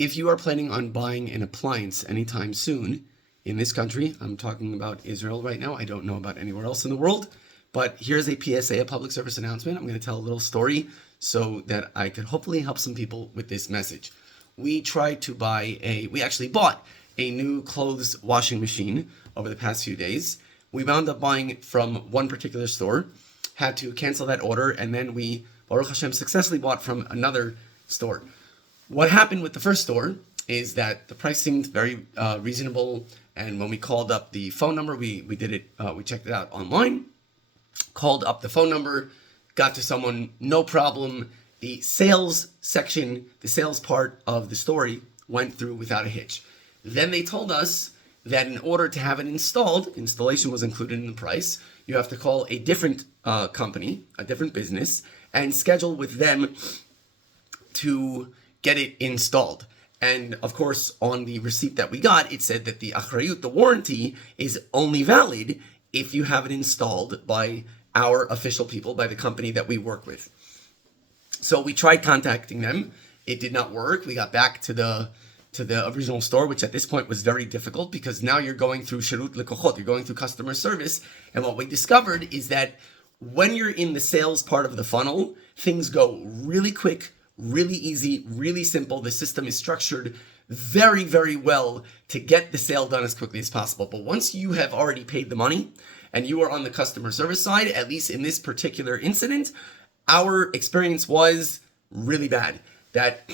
If you are planning on buying an appliance anytime soon in this country, I'm talking about Israel right now. I don't know about anywhere else in the world, but here's a PSA, a public service announcement. I'm going to tell a little story so that I could hopefully help some people with this message. We actually bought a new clothes washing machine over the past few days. We wound up buying from one particular store, had to cancel that order, and then we, Baruch Hashem, successfully bought from another store. What happened with the first store is that the price seemed very reasonable, and when we called up the phone number, we checked it out online, called up the phone number, got to someone, no problem. The sales section, the sales part of the story went through without a hitch. Then they told us that in order to have it installed, installation was included in the price, you have to call a different company, a different business, and schedule with them to get it installed. And of course, on the receipt that we got, it said that the achrayut, the warranty, is only valid if you have it installed by our official people, by the company that we work with. So we tried contacting them. It did not work. We got back to the original store, which at this point was very difficult because now you're going through shirut lekochot, you're going through customer service. And what we discovered is that when you're in the sales part of the funnel, things go really quick, really easy, really simple. The system is structured very, very well to get the sale done as quickly as possible. But once you have already paid the money and you are on the customer service side, at least in this particular incident, our experience was really bad. That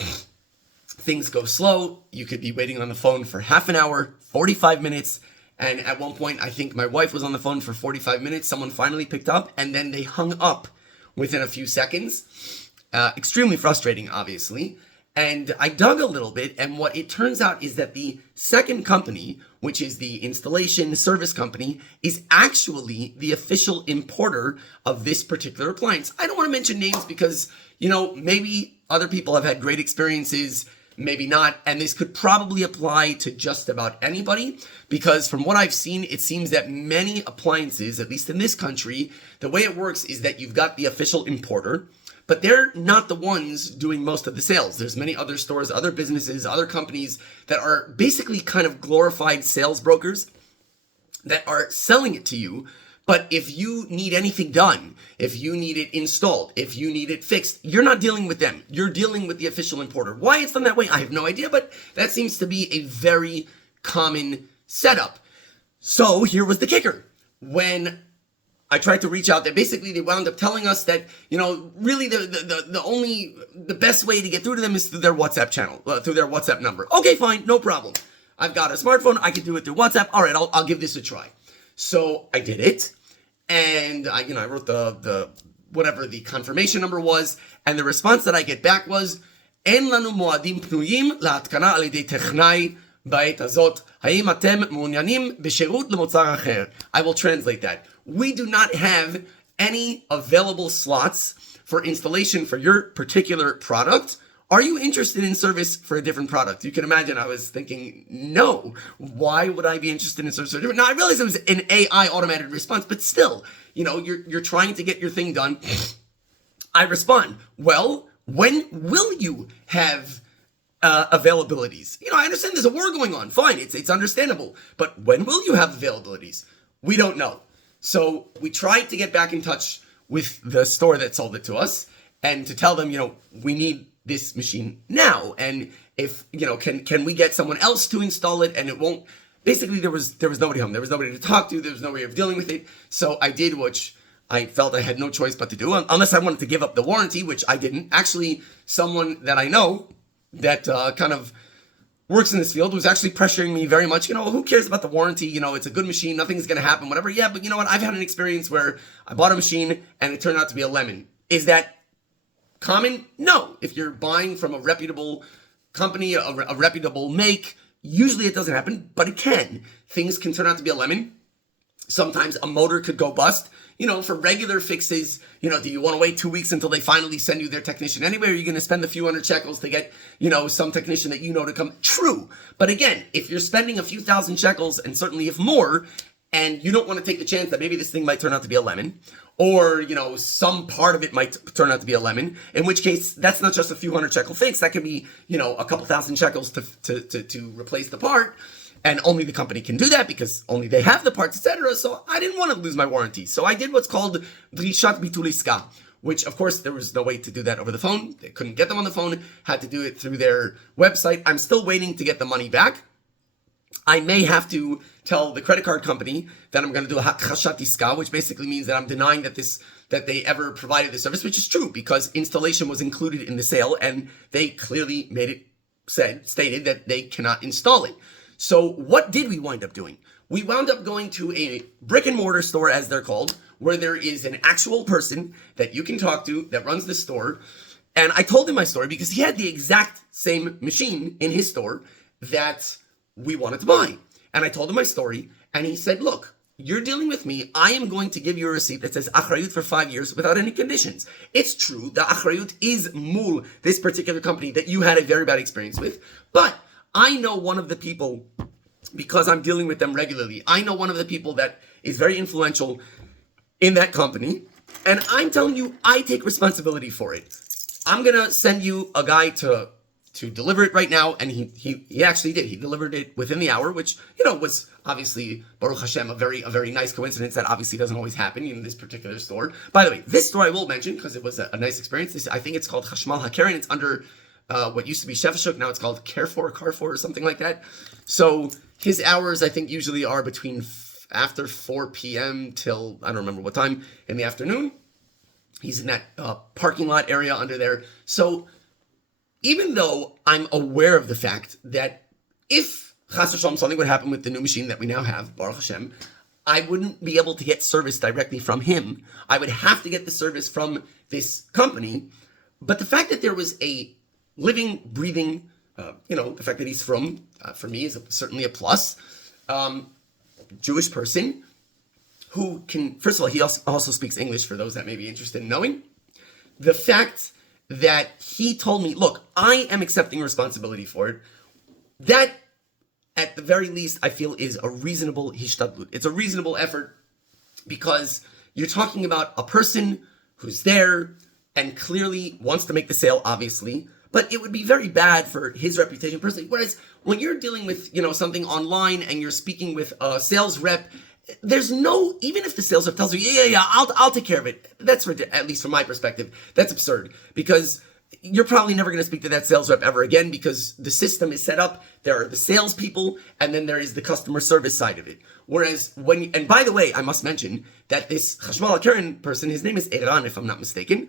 things go slow. You could be waiting on the phone for half an hour, 45 minutes. And at one point, I think my wife was on the phone for 45 minutes. Someone finally picked up and then they hung up within a few seconds. Extremely frustrating, obviously. And I dug a little bit, and what it turns out is that the second company, which is the installation service company, is actually the official importer of this particular appliance. I don't want to mention names because, maybe other people have had great experiences, maybe not, and this could probably apply to just about anybody, because from what I've seen, it seems that many appliances, at least in this country, the way it works is that you've got the official importer, but they're not the ones doing most of the sales. There's many other stores, other businesses, other companies that are basically kind of glorified sales brokers that are selling it to you. But if you need anything done, if you need it installed, if you need it fixed, you're not dealing with them. You're dealing with the official importer. Why it's done that way, I have no idea, but that seems to be a very common setup. So here was the kicker. When I tried to reach out there. Basically, they wound up telling us that, really the best way to get through to them is through their WhatsApp channel, through their WhatsApp number. Okay, fine, no problem. I've got a smartphone. I can do it through WhatsApp. All right, I'll give this a try. So I did it, and I wrote the whatever the confirmation number was, and the response that I get back was, "En lanu moadim pnuyim להתקנה על ידי טכנאי בעת הזאת. האם אתם מעוניינים בשירות למוצר אחר?" I will translate that. We do not have any available slots for installation for your particular product. Are you interested in service for a different product? You can imagine I was thinking, no. Why would I be interested in service for a different? Now, I realize it was an AI automated response, but still, you're trying to get your thing done. I respond, well, when will you have availabilities? I understand there's a war going on. Fine, it's understandable. But when will you have availabilities? We don't know. So we tried to get back in touch with the store that sold it to us and to tell them, we need this machine now. And if, can we get someone else to install it? And it won't, basically there was nobody home. There was nobody to talk to. There was no way of dealing with it. So I did, which I felt I had no choice but to do, unless I wanted to give up the warranty, which I didn't. Actually, someone that I know that kind of works in this field was actually pressuring me very much. Who cares about the warranty? It's a good machine. Nothing's going to happen, whatever. Yeah, but you know what? I've had an experience where I bought a machine and it turned out to be a lemon. Is that common? No. If you're buying from a reputable company, a reputable make, usually it doesn't happen, but it can. Things can turn out to be a lemon. Sometimes a motor could go bust. For regular fixes, do you want to wait 2 weeks until they finally send you their technician anyway? Or are you going to spend a few hundred shekels to get, some technician that to come? True. But again, if you're spending a few thousand shekels, and certainly if more, and you don't want to take the chance that maybe this thing might turn out to be a lemon, or, some part of it might turn out to be a lemon, in which case that's not just a few hundred shekel fix, that could be, a couple thousand shekels to replace the part, and only the company can do that because only they have the parts, etc. So I didn't want to lose my warranty. So I did what's called drishat bitul iska, which of course there was no way to do that over the phone. They couldn't get them on the phone, had to do it through their website. I'm still waiting to get the money back. I may have to tell the credit card company that I'm going to do a hakchashat iska, which basically means that I'm denying that they ever provided the service, which is true because installation was included in the sale and they clearly stated that they cannot install it. So what did we wind up doing? We wound up going to a brick and mortar store, as they're called, where there is an actual person that you can talk to that runs the store. And I told him my story because he had the exact same machine in his store that we wanted to buy. And I told him my story, and he said, look, you're dealing with me. I am going to give you a receipt that says achrayut for 5 years without any conditions. It's true, the achrayut is mul, this particular company that you had a very bad experience with, but I know one of the people, because I'm dealing with them regularly, I know one of the people that is very influential in that company, and I'm telling you, I take responsibility for it. I'm going to send you a guy to deliver it right now, and he actually did. He delivered it within the hour, which, was obviously, Baruch Hashem, a very nice coincidence that obviously doesn't always happen in this particular store. By the way, this store I will mention, because it was a nice experience. I think it's called Chashmal HaKeren. It's under what used to be Shefashuk, now it's called Carrefour or something like that. So his hours, I think, usually are between after 4 p.m. till, I don't remember what time, in the afternoon. He's in that parking lot area under there. So even though I'm aware of the fact that if Chas v'Shalom something would happen with the new machine that we now have, Baruch Hashem, I wouldn't be able to get service directly from him. I would have to get the service from this company. But the fact that there was a living, breathing, the fact that he's for me is certainly a plus, Jewish person who can, first of all, he also speaks English for those that may be interested in knowing. The fact that he told me, look, I am accepting responsibility for it, that at the very least I feel is a reasonable hishtadlut. It's a reasonable effort because you're talking about a person who's there and clearly wants to make the sale, obviously, but it would be very bad for his reputation personally. Whereas when you're dealing with, something online and you're speaking with a sales rep, there's no, even if the sales rep tells you, yeah, I'll take care of it. That's, at least from my perspective, that's absurd because you're probably never going to speak to that sales rep ever again because the system is set up. There are the salespeople and then there is the customer service side of it. Whereas and by the way, I must mention that this Chashmal HaKeren person, his name is Eran, if I'm not mistaken,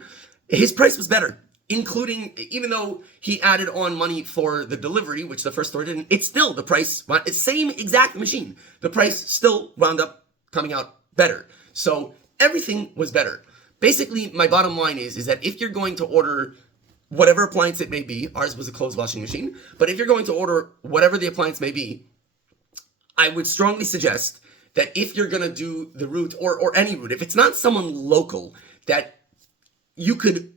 his price was better. Including, even though he added on money for the delivery, which the first store didn't, it's still the price, it's same exact machine. The price still wound up coming out better. So everything was better. Basically, my bottom line is that if you're going to order whatever appliance it may be, ours was a clothes washing machine, but if you're going to order whatever the appliance may be, I would strongly suggest that if you're going to do the route or any route, if it's not someone local that you could,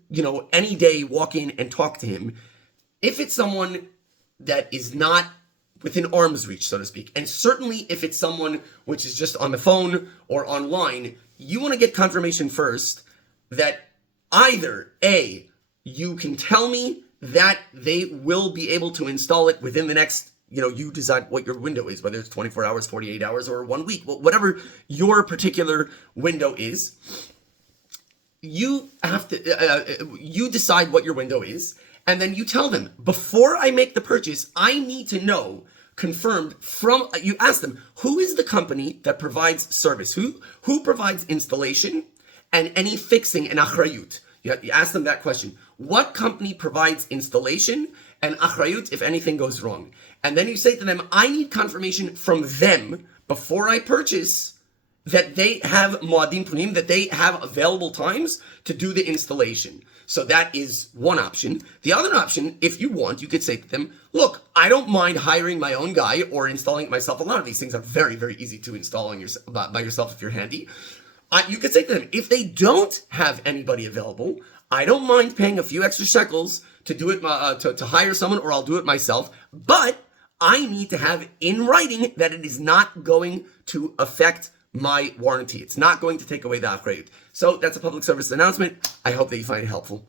any day walk in and talk to him. If it's someone that is not within arm's reach, so to speak, and certainly if it's someone which is just on the phone or online, you want to get confirmation first that either A, you can tell me that they will be able to install it within the next, you decide what your window is, whether it's 24 hours, 48 hours, or 1 week, whatever your particular window is. You have to, you decide what your window is, and then you tell them, before I make the purchase, I need to know, confirmed you ask them, who is the company that provides service? Who provides installation and any fixing and achrayut? You ask them that question. What company provides installation and achrayut if anything goes wrong? And then you say to them, I need confirmation from them before I purchase that they have moadim punim, that they have available times to do the installation. So that is one option. The other option, if you want, you could say to them, look, I don't mind hiring my own guy or installing it myself. A lot of these things are very, very easy to install by yourself if you're handy. You could say to them, if they don't have anybody available, I don't mind paying a few extra shekels to do it, to hire someone, or I'll do it myself. But I need to have in writing that it is not going to affect my warranty. It's not going to take away the upgrade. So that's a public service announcement. I hope that you find it helpful.